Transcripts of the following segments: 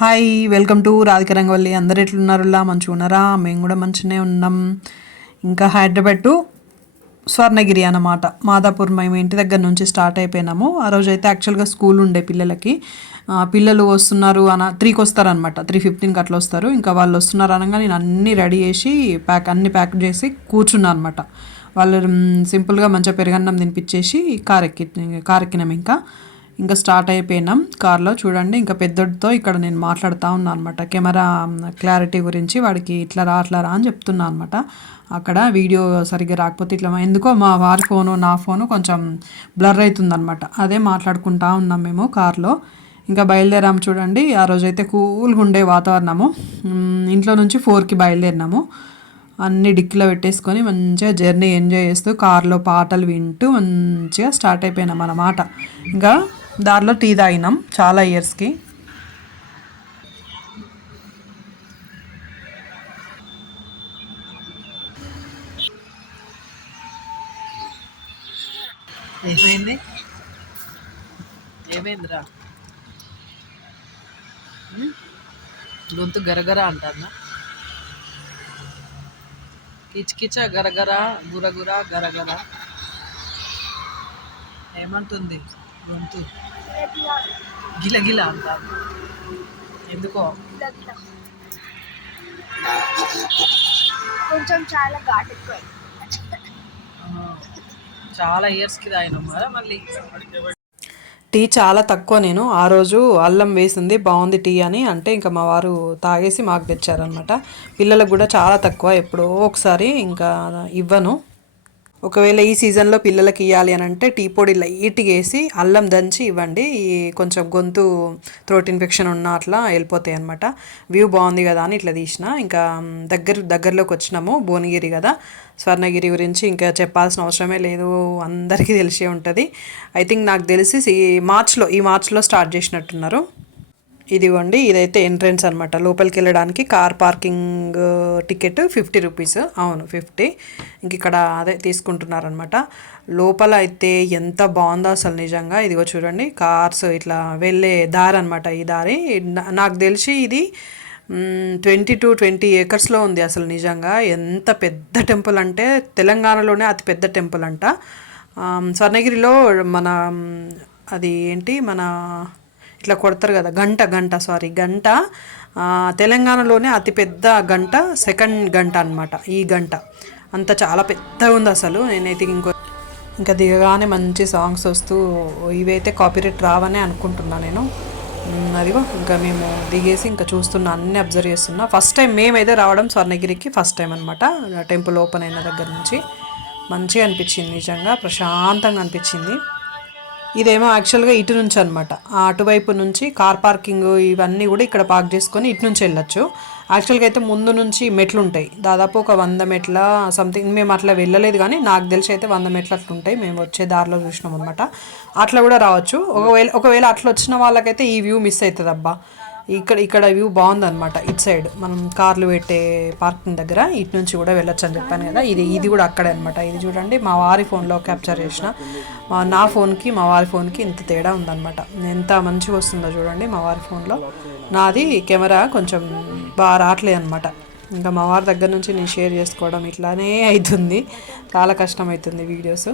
Hi welcome to Radhika Rangavalli. అందరు ఎట్లున్నారులా? మంచిగా ఉన్నారా? మేము కూడా మంచిగానే ఉన్నాం. ఇంకా హైదరాబాద్ టు స్వర్ణగిరి అన్నమాట. మాదాపూర్ మేము ఇంటి దగ్గర నుంచి స్టార్ట్ అయిపోయినాము. ఆ రోజు అయితే యాక్చువల్గా స్కూల్ ఉండే పిల్లలకి. పిల్లలు వస్తున్నారు అన త్రీకి వస్తారనమాట త్రీ ఫిఫ్టీన్కి అట్లా వస్తారు. ఇంకా వాళ్ళు వస్తున్నారు అనగా నేను అన్నీ రెడీ చేసి ప్యాక్ అన్ని ప్యాక్ చేసి కూర్చున్నా అనమాట వాళ్ళు సింపుల్గా మంచిగా పెరగన్నం తినిపించేసి కార్ ఎక్కి కార్ ఎక్కినాం ఇంకా. ఇంకా స్టార్ట్ అయిపోయినాం కార్లో. చూడండి ఇంకా పెద్దోడితో ఇక్కడ నేను మాట్లాడుతూ ఉన్నాను అనమాట కెమెరా క్లారిటీ గురించి వాడికి ఇట్లా రా అట్లా రా అని చెప్తున్నా అనమాట అక్కడ వీడియో సరిగ్గా రాకపోతే ఇట్లా ఎందుకో మా వారి ఫోను నా ఫోను కొంచెం బ్లర్ అవుతుందనమాట అదే మాట్లాడుకుంటా ఉన్నాం మేము కార్లో. ఇంకా బయలుదేరాం చూడండి ఆ రోజైతే కూల్గా ఉండే వాతావరణము. ఇంట్లో నుంచి ఫోర్కి బయలుదేరినాము. అన్ని డిక్కీలో పెట్టేసుకొని మంచిగా జర్నీ ఎంజాయ్ చేస్తూ కార్లో పాటలు వింటూ మంచిగా స్టార్ట్ అయిపోయినాం అన్నమాట. ఇంకా దారిలో టీ తాగినాం చాలా ఇయర్స్కి. ఏమైంది ఏమైందిరా? గొంతు గరగర అంటారా కిచకిచ గరగర గురగుర గరగర ఏమంటుంది గొంతు? గిలగిల అంటారు. ఎందుకో? కొంచెం చాలా ఘాటు ఎక్కువ ఆ, చాలా ఇయర్స్కి తాగినాం కదా మళ్ళీ. టీ చాలా తక్కువ నేను. ఆ రోజు అల్లం వేసింది బాగుంది టీ అని. అంటే ఇంకా మా వారు తాగేసి మాకు తెచ్చారనమాట పిల్లలకు కూడా చాలా తక్కువ. ఎప్పుడో ఒకసారి ఇంకా ఇవ్వను. ఒకవేళ ఈ సీజన్లో పిల్లలకి ఇవ్వాలి అని అంటే టీ పొడి లైట్గా వేసి అల్లం దంచి ఇవ్వండి. ఈ కొంచెం గొంతు థ్రోట్ ఇన్ఫెక్షన్ ఉన్న అట్లా వెళ్ళిపోతాయి అనమాట వ్యూ బాగుంది కదా అని ఇట్లా తీసిన. ఇంకా దగ్గర దగ్గరలోకి వచ్చినాము భువనగిరి కదా. స్వర్ణగిరి గురించి ఇంకా చెప్పాల్సిన అవసరమే లేదు. అందరికీ తెలిసే ఉంటుంది. ఐ థింక్ నాకు తెలిసి ఈ మార్చ్లో ఈ మార్చ్లో స్టార్ట్ చేసినట్టున్నారు. ఇదిగోండి ఇదైతే ఎంట్రెన్స్ అనమాట లోపలికి వెళ్ళడానికి car parking ticket fifty rupees. అవును ఫిఫ్టీ. ఇంక ఇక్కడ అదే తీసుకుంటున్నారనమాట లోపల అయితే ఎంత బాగుందో అసలు నిజంగా. ఇదిగో చూడండి కార్స్ ఇట్లా వెళ్ళే దారి అనమాట ఈ దారి. నాకు తెలిసి ఇది ట్వంటీ టు ట్వంటీ ఏకర్స్లో ఉంది అసలు నిజంగా. ఎంత పెద్ద టెంపుల్ అంటే తెలంగాణలోనే అతి పెద్ద టెంపుల్ అంట. స్వర్ణగిరిలో మన అది ఏంటి? మన ఇట్లా కొడతారు కదా గంట గంట సారీ గంట. తెలంగాణలోనే అతిపెద్ద గంట సెకండ్ గంట అనమాట ఈ గంట. అంత చాలా పెద్దగా ఉంది అసలు నేనైతే ఇంకో ఇంకా దిగగానే మంచి సాంగ్స్ వస్తూ ఇవైతే కాపీరైట్ రావనే అనుకుంటున్నా నేను. అదిగో ఇంకా మేము దిగేసి ఇంకా చూస్తున్నా అన్ని అబ్జర్వ్ చేస్తున్నా. ఫస్ట్ టైం మేమైతే రావడం స్వర్ణగిరికి ఫస్ట్ టైం అనమాట టెంపుల్ ఓపెన్ అయిన దగ్గర నుంచి. మంచిగా అనిపించింది నిజంగా ప్రశాంతంగా అనిపించింది. ఇదేమో యాక్చువల్గా ఇటు నుంచి అనమాట అటువైపు నుంచి కార్ పార్కింగ్ ఇవన్నీ కూడా ఇక్కడ పార్క్ చేసుకొని ఇటు నుంచి వెళ్ళొచ్చు. యాక్చువల్గా అయితే ముందు నుంచి మెట్లు ఉంటాయి దాదాపు ఒక వంద మెట్ల సంథింగ్ మేము అట్లా వెళ్ళలేదు కానీ నాకు తెలిసి అయితే వంద మెట్లు అట్లా ఉంటాయి. మేము వచ్చే దారిలో చూసినాం అనమాట అట్లా కూడా రావచ్చు. ఒకవేళ ఒకవేళ అట్లా వచ్చిన వాళ్ళకైతే ఈ వ్యూ మిస్ అవుతుంది అబ్బా ఇక్కడ ఇక్కడ వ్యూ బాగుందన్నమాట. ఇటు సైడ్ మనం కార్లు పెట్టే పార్కింగ్ దగ్గర ఇటు నుంచి కూడా వెళ్ళొచ్చు అని చెప్పాను కదా. ఇది ఇది కూడా అక్కడే అనమాట ఇది చూడండి మా వారి ఫోన్లో క్యాప్చర్ చేసిన మా నా ఫోన్కి మా వారి ఫోన్కి ఇంత తేడా ఉందన్నమాట. ఎంత మంచిగా వస్తుందో చూడండి మా వారి ఫోన్లో. నాది కెమెరా కొంచెం బాగా రావట్లేదు అనమాట ఇంకా మా వారి దగ్గర నుంచి నేను షేర్ చేసుకోవడం ఇట్లానే అవుతుంది. చాలా కష్టం అవుతుంది వీడియోస్.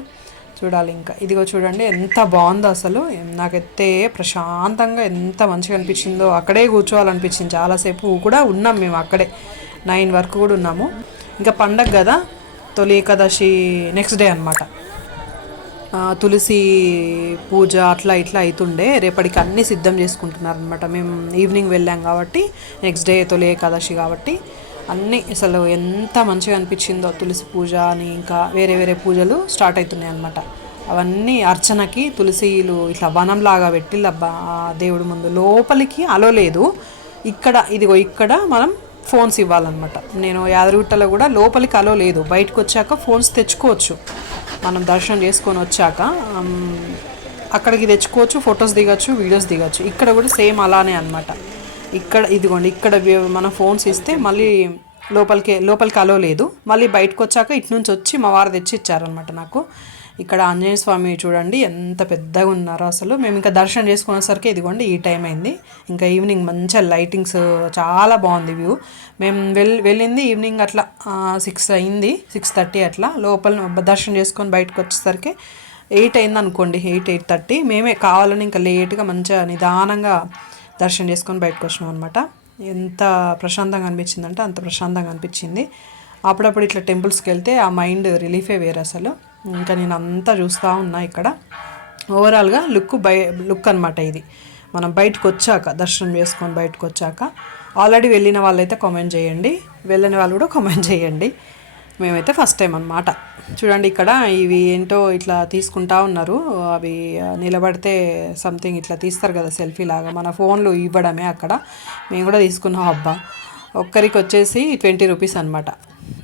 చూడాలి ఇంకా. ఇదిగో చూడండి ఎంత బాగుందో అసలు. నాకైతే ప్రశాంతంగా ఎంత మంచిగా అనిపించిందో అక్కడే కూర్చోవాలనిపించింది. చాలాసేపు కూడా ఉన్నాం మేము అక్కడే. నైన్ వరకు కూడా ఉన్నాము. ఇంకా పండగ కదా తొలి ఏకాదశి నెక్స్ట్ డే అనమాట తులసి పూజ అట్లా ఇట్లా అవుతుండే రేపటికి అన్నీ సిద్ధం చేసుకుంటున్నారు అనమాట మేము ఈవినింగ్ వెళ్ళాం కాబట్టి నెక్స్ట్ డే తొలి ఏకాదశి కాబట్టి. అన్నీ అసలు ఎంత మంచిగా అనిపించిందో తులసి పూజ అని ఇంకా వేరే వేరే పూజలు స్టార్ట్ అవుతున్నాయి అనమాట అవన్నీ అర్చనకి తులసిలు ఇట్లా వనంలాగా పెట్టిల్లబ్బా ఆ దేవుడి ముందు. లోపలికి అలో లేదు. ఇక్కడ ఇదిగో ఇక్కడ మనం ఫోన్స్ ఇవ్వాలన్నమాట. నేను యాదగిరిగుట్టలో కూడా లోపలికి అలో లేదు. బయటకు వచ్చాక ఫోన్స్ తెచ్చుకోవచ్చు. మనం దర్శనం చేసుకొని వచ్చాక అక్కడికి తెచ్చుకోవచ్చు ఫొటోస్ దిగచ్చు వీడియోస్ దిగచ్చు. ఇక్కడ కూడా సేమ్ అలానే అనమాట ఇక్కడ ఇదిగోండి ఇక్కడ వి- మనం ఫోన్స్ ఇస్తే మళ్ళీ లోపలికి లోపలికి అలో లేదు. మళ్ళీ బయటకు వచ్చాక ఇటు నుంచి వచ్చి మా వారు తెచ్చి ఇచ్చారనమాట నాకు. ఇక్కడ ఆంజనేయ స్వామి చూడండి ఎంత పెద్దగా ఉన్నారో అసలు. మేము ఇంకా దర్శనం చేసుకునేసరికి ఇదిగోండి ఈ టైం అయింది. ఇంకా ఈవినింగ్ మంచిగా లైటింగ్స్ చాలా బాగుంది వ్యూ. మేము వెల్ వెళ్ళింది ఈవినింగ్ అట్లా సిక్స్ అయింది సిక్స్ థర్టీ అట్లా. లోపల దర్శనం చేసుకొని బయటకు వచ్చేసరికి ఎయిట్ అయింది అనుకోండి ఎయిట్ ఎయిట్ థర్టీ. మేమే కావాలని ఇంకా లేట్గా మంచిగా నిదానంగా దర్శనం చేసుకొని బయటకు వచ్చినాం అనమాట ఎంత ప్రశాంతంగా అనిపించిందంటే అంత ప్రశాంతంగా అనిపించింది. అప్పుడప్పుడు ఇట్లా టెంపుల్స్కి వెళ్తే ఆ మైండ్ రిలీఫే వేరు అసలు. ఇంకా నేను అంతా చూస్తూ ఉన్నా ఇక్కడ. ఓవరాల్గా లుక్ బై లుక్ అనమాట ఇది. మనం బయటకు వచ్చాక దర్శనం చేసుకొని బయటకు వచ్చాక. ఆల్రెడీ వెళ్ళిన వాళ్ళైతే కామెంట్ చేయండి. వెళ్ళని వాళ్ళు కూడా కామెంట్ చేయండి. మేమైతే ఫస్ట్ టైం అనమాట చూడండి ఇక్కడ ఇవి ఏంటో ఇట్లా తీసుకుంటా ఉన్నారు. అవి నిలబడితే సంథింగ్ ఇట్లా తీస్తారు కదా సెల్ఫీ లాగా. మన ఫోన్లు ఇవ్వడమే అక్కడ. మేము కూడా తీసుకున్నాం అబ్బా. ఒక్కరికి వచ్చేసి ట్వంటీ రూపీస్ అనమాట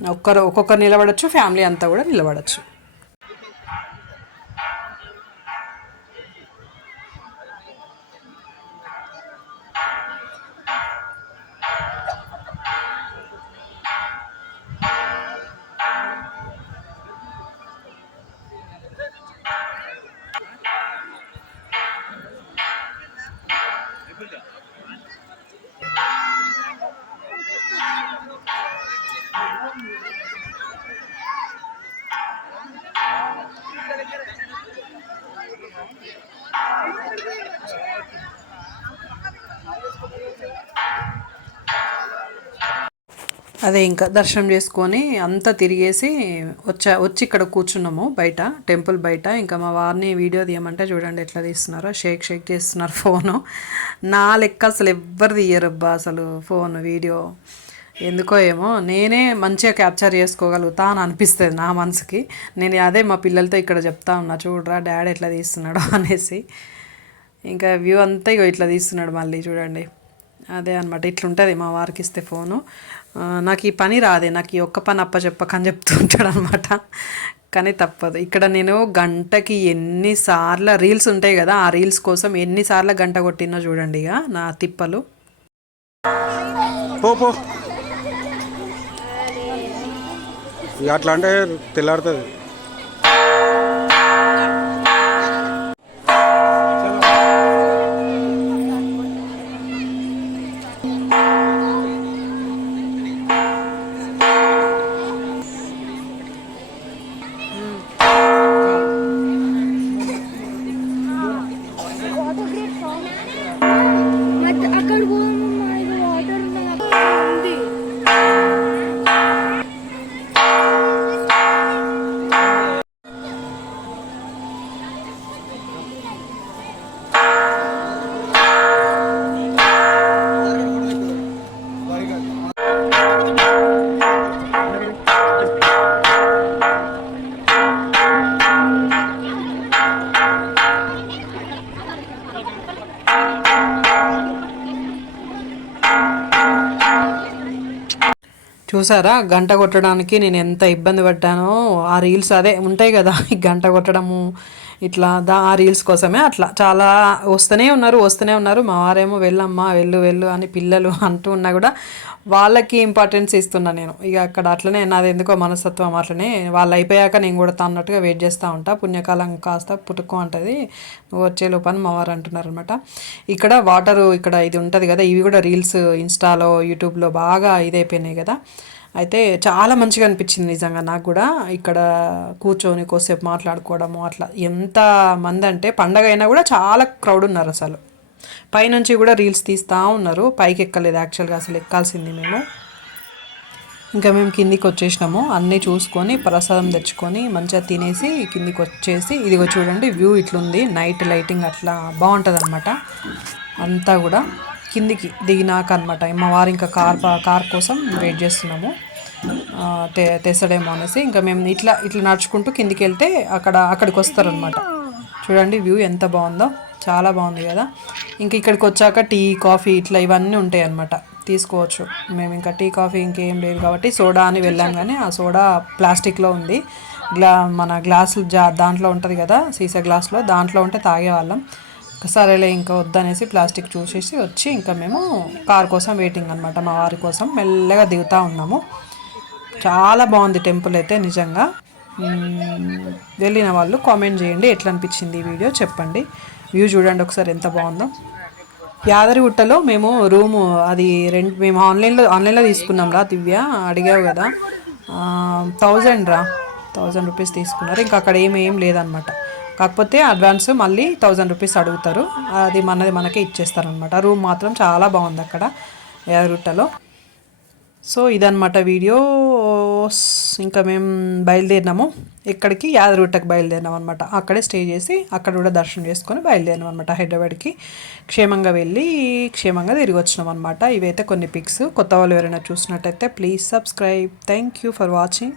ఒక్కరు ఒక్కొక్కరు నిలబడచ్చు ఫ్యామిలీ అంతా కూడా నిలబడచ్చు. అదే ఇంకా దర్శనం చేసుకొని అంతా తిరిగేసి వచ్చా వచ్చి ఇక్కడ కూర్చున్నాము బయట టెంపుల్ బయట. ఇంకా మా వారిని వీడియో తీయమంటే చూడండి ఎట్లా తీస్తున్నారో. షేక్ షేక్ చేస్తున్నారు ఫోను. నా లెక్క అసలు ఎవ్వరు తీయరబ్బా అసలు ఫోన్ వీడియో. ఎందుకో ఏమో నేనే మంచిగా క్యాప్చర్ చేసుకోగలుగుతా అని అనిపిస్తుంది నా మనసుకి. నేను అదే మా పిల్లలతో ఇక్కడ చెప్తా ఉన్నా చూడరా డాడీ ఎట్లా తీస్తున్నాడో అనేసి. ఇంకా వ్యూ అంతా ఇగో ఇట్లా తీస్తున్నాడు మళ్ళీ చూడండి. అదే అనమాట ఇట్లుంటుంది మా వారికి ఇస్తే ఫోను. నాకు ఈ పని రాదే. నాకు ఈ ఒక్క పని అప్ప చెప్పకని చెప్తుంటాడు అనమాట కానీ తప్పదు. ఇక్కడ నేను గంటకి ఎన్నిసార్లు రీల్స్ ఉంటాయి కదా ఆ రీల్స్ కోసం ఎన్నిసార్లు గంట కొట్టినో చూడండి ఇక నా తిప్పలు. పో అట్లా అంటే తెల్లారుతుంది. చూసారా? గంట కొట్టడానికి నేను ఎంత ఇబ్బంది పడ్డానో ఆ రీల్స్ అదే ఉంటాయి కదా గంట కొట్టడము. ఇట్లా దా ఆ రీల్స్ కోసమే అట్లా. చాలా వస్తూనే ఉన్నారు వస్తూనే ఉన్నారు. మా వారేమో వెళ్ళమ్మా వెళ్ళు వెళ్ళు అని పిల్లలు అంటూ ఉన్నా కూడా వాళ్ళకి ఇంపార్టెన్స్ ఇస్తున్నా నేను. ఇక అక్కడ అట్లనే నాది ఎందుకో మనస్తత్వం అట్లనే వాళ్ళు అయిపోయాక నేను కూడా అన్నట్టుగా వెయిట్ చేస్తూ ఉంటా. పుణ్యకాలం కాస్త పుట్టుకో అంటది. నువ్వు వచ్చే లోపని మా వారు అంటున్నారు అనమాట ఇక్కడ వాటరు ఇక్కడ ఇది ఉంటుంది కదా ఇవి కూడా రీల్స్ ఇన్స్టాలో యూట్యూబ్లో బాగా ఇదైపోయినాయి కదా. అయితే చాలా మంచిగా అనిపించింది నిజంగా నాకు కూడా ఇక్కడ కూర్చొని కోసేపు మాట్లాడుకోవడము అట్లా. ఎంత మంది అంటే పండగ అయినా కూడా చాలా క్రౌడ్ ఉన్నారు అసలు. పైనుంచి కూడా రీల్స్ తీస్తూ ఉన్నారు. పైకి ఎక్కలేదు యాక్చువల్గా అసలు ఎక్కాల్సింది మేము. ఇంకా మేము కిందికి వచ్చేసినాము. అన్నీ చూసుకొని ప్రసాదం తెచ్చుకొని మంచిగా తినేసి కిందికి వచ్చేసి ఇదిగో చూడండి వ్యూ ఇట్లుంది. నైట్ లైటింగ్ అట్లా బాగుంటుంది అనమాట అంతా కూడా. కిందికి దిగినాక అనమాట మా వారు ఇంకా కార్ కార్ కోసం వెయిట్ చేస్తున్నాము. తె తెసడేమో అనేసి ఇంకా మేము ఇట్లా ఇట్లా నడుచుకుంటూ కిందికి వెళ్తే అక్కడ అక్కడికి వస్తారనమాట. చూడండి వ్యూ ఎంత బాగుందో. చాలా బాగుంది కదా. ఇంకా ఇక్కడికి వచ్చాక టీ కాఫీ ఇట్లా ఇవన్నీ ఉంటాయి అన్నమాట తీసుకోవచ్చు. మేము ఇంకా టీ కాఫీ ఇంకేం లేదు కాబట్టి సోడా అని వెళ్ళాం కానీ ఆ సోడా ప్లాస్టిక్లో ఉంది. గ్లా మన గ్లాసులు జా దాంట్లో ఉంటుంది కదా సీసా గ్లాస్లో దాంట్లో ఉంటే తాగేవాళ్ళం. సరేలే ఇంకా వద్దనేసి ప్లాస్టిక్ చూసేసి వచ్చి ఇంకా మేము కార్ కోసం వెయిటింగ్ అనమాట మా వారి కోసం మెల్లగా దిగుతూ ఉన్నాము. చాలా బాగుంది టెంపుల్ అయితే నిజంగా. వెళ్ళిన వాళ్ళు కామెంట్ చేయండి ఎట్లా అనిపించింది ఈ వీడియో చెప్పండి. వ్యూ చూడండి ఒకసారి ఎంత బాగుందో. యాదరిగుట్టలో మేము రూము అది రెంట్ మేము ఆన్లైన్లో ఆన్లైన్లో తీసుకున్నాం రా దివ్య అడిగావు కదా. థౌజండ్ రా థౌజండ్ రూపీస్ తీసుకున్నారు. ఇంకా అక్కడ ఏమేం లేదనమాట కాకపోతే అడ్వాన్స్ మళ్ళీ థౌజండ్ రూపీస్ అడుగుతారు. అది మనది మనకే ఇచ్చేస్తారనమాట రూమ్ మాత్రం చాలా బాగుంది అక్కడ యాదరిగుట్టలో సో ఇదనమాట వీడియో. ఇంకా మేము బయలుదేరినాము. ఎక్కడికి యాదరుట్టకి బయలుదేరినాం అనమాట అక్కడే స్టే చేసి అక్కడ కూడా దర్శనం చేసుకొని బయలుదేరినాం అనమాట హైదరాబాద్కి. క్షేమంగా వెళ్ళి క్షేమంగా తిరిగి వచ్చినాం అనమాట ఇవైతే కొన్ని పిక్స్. కొత్త వాళ్ళు ఎవరైనా చూసినట్టయితే please subscribe. Thank you for watching.